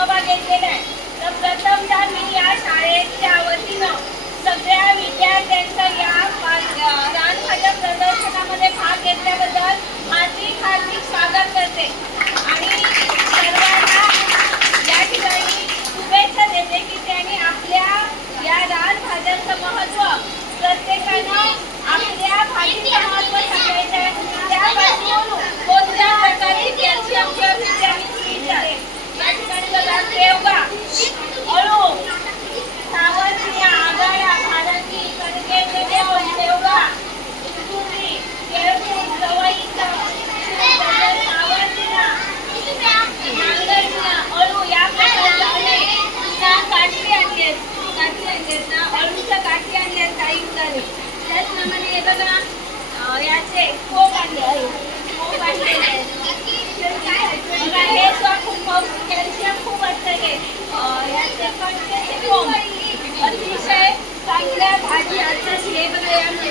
सहभाग घेतलेला आहे. तर प्रथमतः मी या शाळेच्या वतीनं सगळ्या विद्यार्थ्यांचा या रानभाज्या प्रदर्शनामध्ये भाग घेतल्याबद्दल हार्दिक हार्दिक स्वागत करते. आणि सर्वांना या ठिकाणी शुभेच्छा देते की त्यांनी आपल्या या रानभाज्यांचं महत्त्व प्रत्येकानं अळूच्या गाठी आणल्या काही उदारे त्याचप्रमाणे हे बघा याचे कोप आणले आहे. कोप खूप कॅल्शियम खूप असतं हे याचे पण अतिशय चांगल्या भाजी असतात हे बघा यामध्ये